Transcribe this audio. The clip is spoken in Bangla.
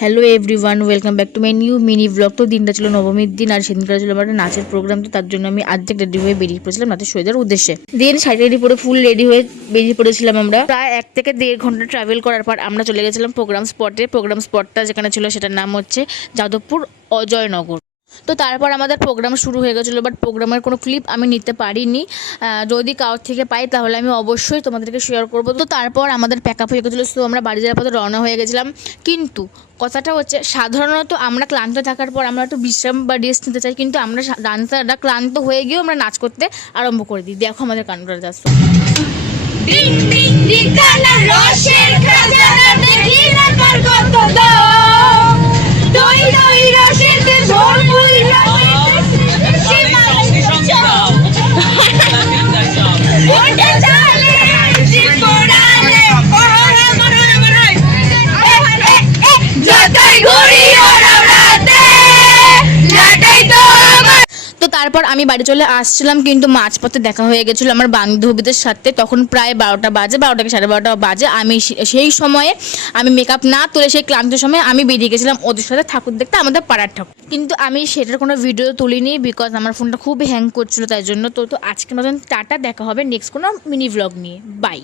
Hello everyone, welcome back to my new mini blog. তো দিনটা ছিল নবমীর দিন, আর সেদিনকার ছিল আমার নাচের প্রোগ্রাম। তো তার জন্য আমি আর্ধেক রেডি হয়ে বেরিয়ে পড়েছিলাম নাচের শোয়ের উদ্দেশ্যে। দিন শাড়ি রেডি পরে ফুল রেডি হয়ে বেরিয়ে পড়েছিলাম আমরা। প্রায় 1 থেকে 1.5 ঘন্টা ট্রাভেল করার পর আমরা চলে গেছিলাম প্রোগ্রাম স্পটে। প্রোগ্রাম স্পটটা যেখানে ছিল সেটার নাম হচ্ছে যাদবপুর অজয়নগর। তো তারপর আমাদের প্রোগ্রাম শুরু হয়ে গেছিলো, বাট প্রোগ্রামের কোনো ক্লিপ আমি নিতে পারিনি। যদি কারোর থেকে পাই তাহলে আমি অবশ্যই তোমাদেরকে শেয়ার করবো। তো তারপর আমাদের প্যাক আপ হয়ে গেছিলো, তো আমরা বাড়ি যাওয়ার পথে রওনা হয়ে গেছিলাম। কিন্তু কথাটা হচ্ছে, সাধারণত আমরা ক্লান্ত থাকার পর আমরা একটু বিশ্রাম বা রেস্ট নিতে চাই, কিন্তু আমরা ডান্সাররা ক্লান্ত হয়ে গিয়েও আমরা নাচ করতে আরম্ভ করে দিই। দেখো আমাদের কান্ডটা যাচ্ছ। তো তারপর আমি বাড়ি চলে আসছিলাম, কিন্তু মাঝপথে দেখা হয়ে গেছিলো আমার বান্ধবীদের সাথে। তখন প্রায় 12টা বাজে, 12টা কি 12:30 বাজে। আমি সেই সময়ে আমি মেকআপ না তুলে সেই ক্লান্ত সময়ে আমি বেরিয়ে গেছিলাম ওদের সাথে ঠাকুর দেখতে, আমাদের পাড়ার ঠাকুর। কিন্তু আমি সেটার কোনো ভিডিও তুলিনি, বিকজ আমার ফোনটা খুবই হ্যাং করছিলো, তাই জন্য। তো আজকের মতন টাটা, দেখা হবে নেক্সট কোনো মিনি ব্লগ নিয়ে। বাই।